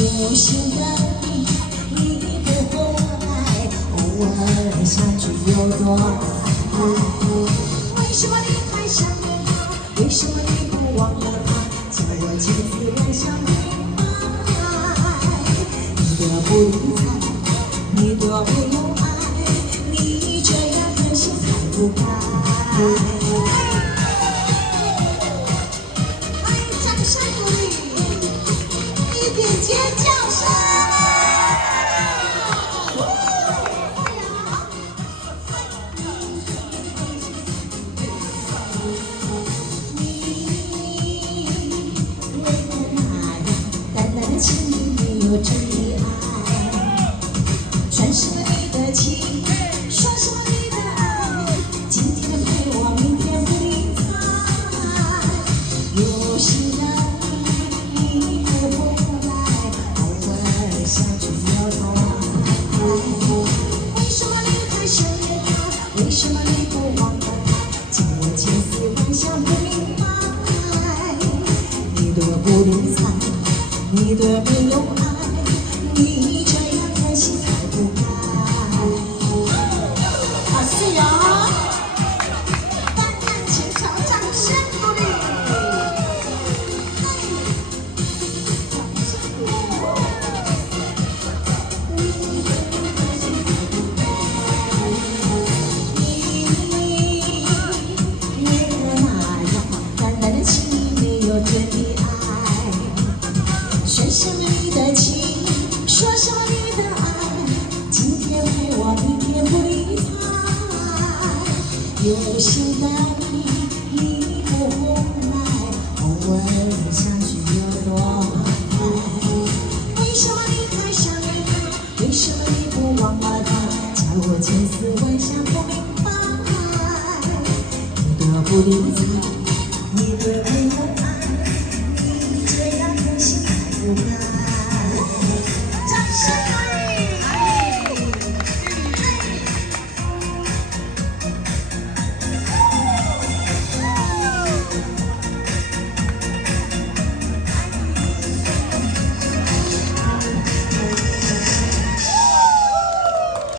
有心的你，你不后来，偶尔相聚有多爱？为什么你还想念他？为什么你不忘了他？叫我千思万想明白。你的不理睬，你的没有爱，你这样狠心才不该。欢迎掌声鼓励，一点尖叫声！情没有真的爱，传什么你的情，说什么你的爱，今天陪我，明天不理睬。有心的你不回来，偶尔相聚有多爱？为什么你还想念他？为什么你不忘了他？叫我千思万想不明白。你的不理睬，你的没有爱，你这样狠心才不该。好是哟，淡淡情长，掌声鼓励。你的那样淡淡的情，没有真的爱。说什么你的情，说什么你的爱，今天陪我，明天不理睬。有心的